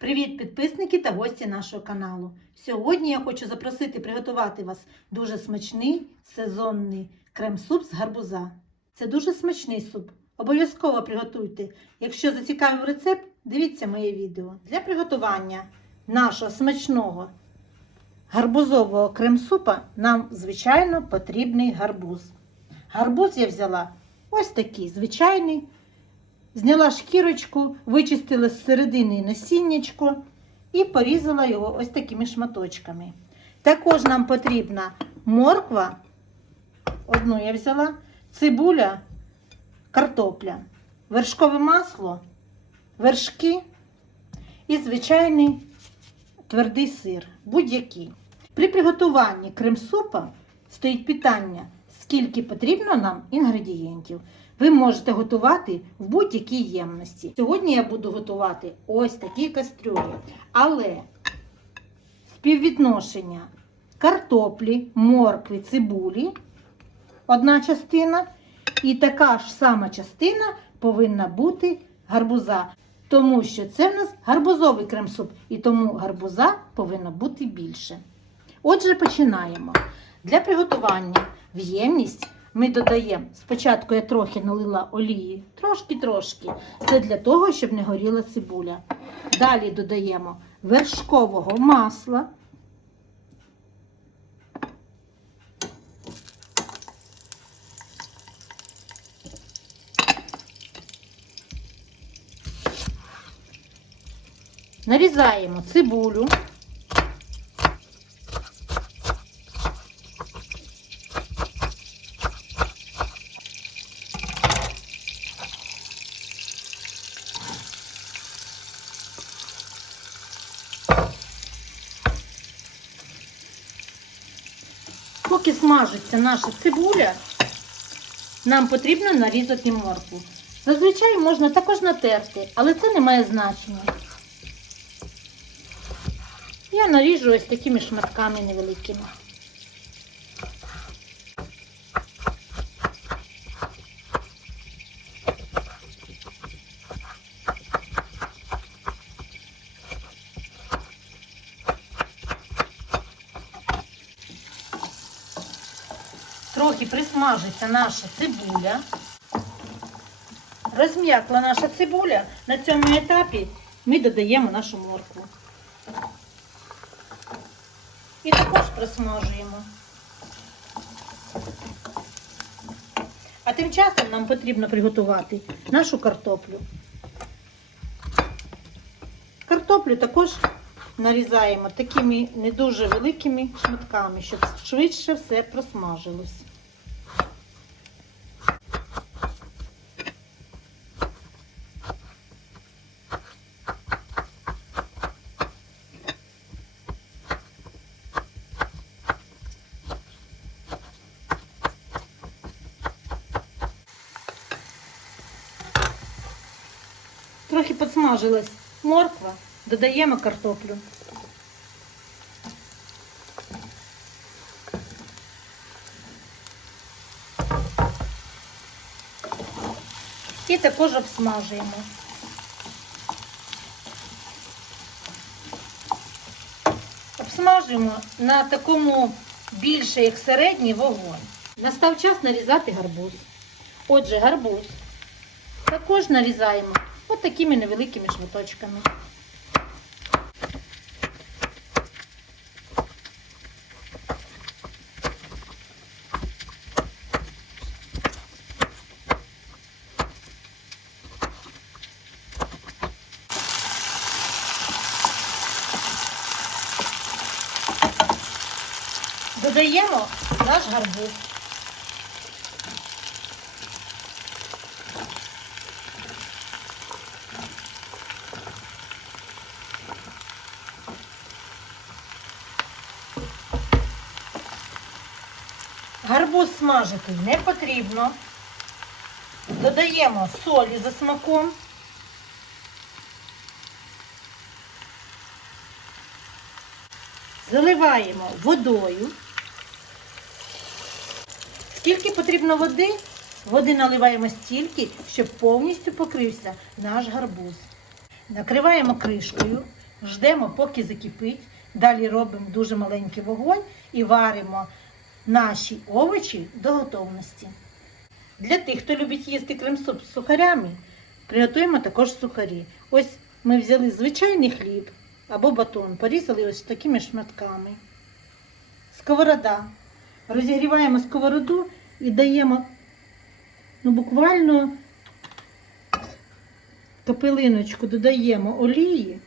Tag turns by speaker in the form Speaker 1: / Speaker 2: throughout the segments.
Speaker 1: Привіт, підписники та гості нашого каналу. Сьогодні я хочу запросити приготувати вас дуже смачний сезонний крем-суп з гарбуза. Це дуже смачний суп. Обов'язково приготуйте. Якщо зацікавив рецепт, дивіться моє відео. Для приготування нашого смачного гарбузового крем-супа нам, звичайно, потрібний гарбуз. Гарбуз я взяла ось такий звичайний. Зняла шкірочку, вичистила з середини насіннячко і порізала його ось такими шматочками. Також нам потрібна морква, одну я взяла, цибуля, картопля, вершкове масло, вершки і звичайний твердий сир, будь-який. При приготуванні крем-супа стоїть питання, скільки потрібно нам інгредієнтів. Ви можете готувати в будь-якій ємності. Сьогодні я буду готувати ось такі кастрюлі. Але співвідношення картоплі, моркви, цибулі одна частина, і така ж сама частина повинна бути гарбуза. Тому що це в нас гарбузовий крем-суп, і тому гарбуза повинно бути більше. Отже, починаємо. Для приготування в ємність ми додаємо, спочатку я трохи налила олії, трошки-трошки. Це для того, щоб не горіла цибуля. Далі додаємо вершкового масла. Нарізаємо цибулю. Поки смажиться наша цибуля, нам потрібно нарізати моркву. Зазвичай можна також натерти, але це не має значення. Я наріжу ось такими шматками невеликими. Трохи присмажиться наша цибуля. Розм'якла наша цибуля. На цьому етапі ми додаємо нашу моркву. І також присмажуємо. А тим часом нам потрібно приготувати нашу картоплю. Картоплю також нарізаємо такими не дуже великими шматками, щоб швидше все просмажилось. Трохи підсмажилась морква, додаємо картоплю. І також обсмажуємо. Обсмажуємо на такому більше, як середній вогонь. Настав час нарізати гарбуз. Отже, гарбуз також нарізаємо от такими невеликими шматочками. Додаємо наш гарбуз. Гарбуз смажити не потрібно. Додаємо солі за смаком. Заливаємо водою. Скільки потрібно води? Води наливаємо стільки, щоб повністю покрився наш гарбуз. Накриваємо кришкою ждемо, поки закипить. Далі робимо дуже маленький вогонь і варимо наші овочі до готовності. Для тих, хто любить їсти крем-суп з сухарями, приготуємо також сухарі. Ось ми взяли звичайний хліб або батон, порізали ось такими шматками. Сковорода. Розігріваємо сковороду і даємо ну, буквально капелиночку додаємо олії.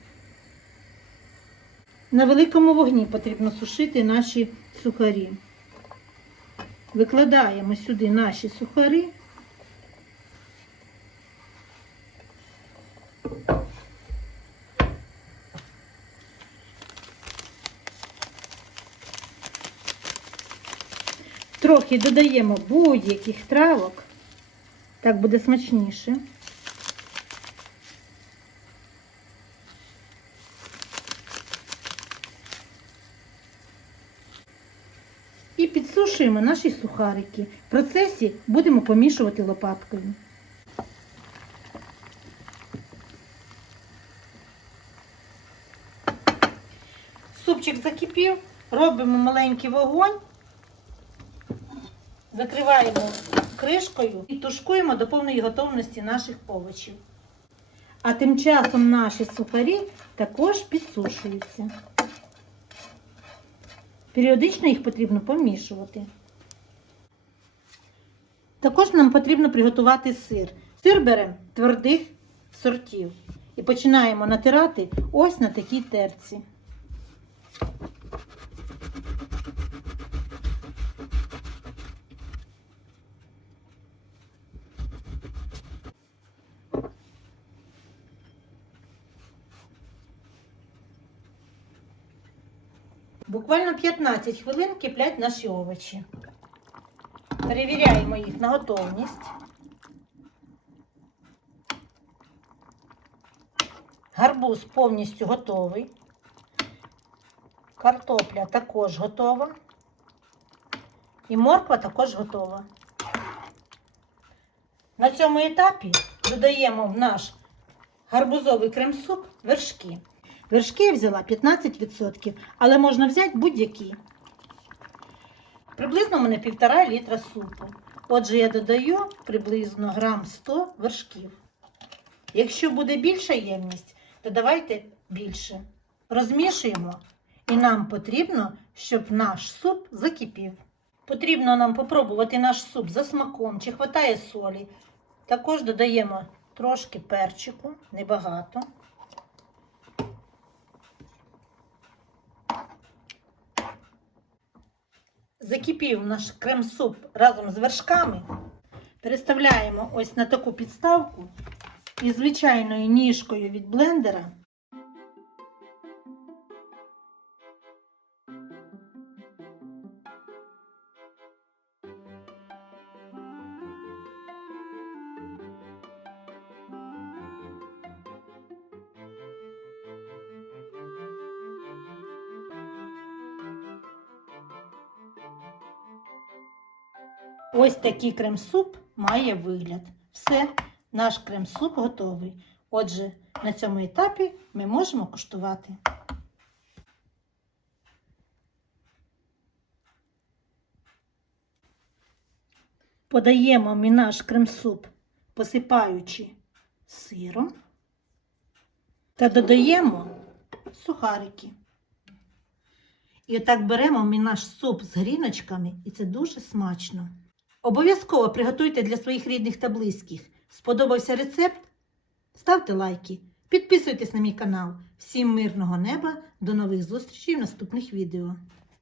Speaker 1: На великому вогні потрібно сушити наші сухарі. Викладаємо сюди наші сухари. Трохи додаємо будь-яких травок. Так буде смачніше. І підсушуємо наші сухарики. В процесі будемо помішувати лопаткою. Супчик закипів, робимо маленький вогонь, закриваємо кришкою і тушкуємо до повної готовності наших овочів. А тим часом наші сухарі також підсушуються. Періодично їх потрібно помішувати. Також нам потрібно приготувати сир. Сир беремо твердих сортів і починаємо натирати ось на такій терці. Буквально 15 хвилин киплять наші овочі. Перевіряємо їх на готовність. Гарбуз повністю готовий. Картопля також готова. І морква також готова. На цьому етапі додаємо в наш гарбузовий крем-суп вершки. Вершки я взяла 15%, але можна взяти будь-які. Приблизно у мене півтора літра супу. Отже, я додаю приблизно грам 100 вершків. Якщо буде більша ємність, то давайте більше. Розмішуємо, і нам потрібно, щоб наш суп закипів. Потрібно нам попробувати наш суп за смаком, чи хватає солі. Також додаємо трошки перчику, небагато. Закипів наш крем-суп разом з вершками. Переставляємо ось на таку підставку і звичайною ніжкою від блендера Ось такий крем-суп має вигляд. Все, наш крем-суп готовий. Отже, на цьому етапі ми можемо куштувати. Подаємо ми наш крем-суп, посипаючи сиром та додаємо сухарики. І отак беремо ми суп з гріночками, і це дуже смачно. Обов'язково приготуйте для своїх рідних та близьких. Сподобався рецепт? Ставте лайки, підписуйтесь на мій канал. Всім мирного неба, до нових зустрічей в наступних відео.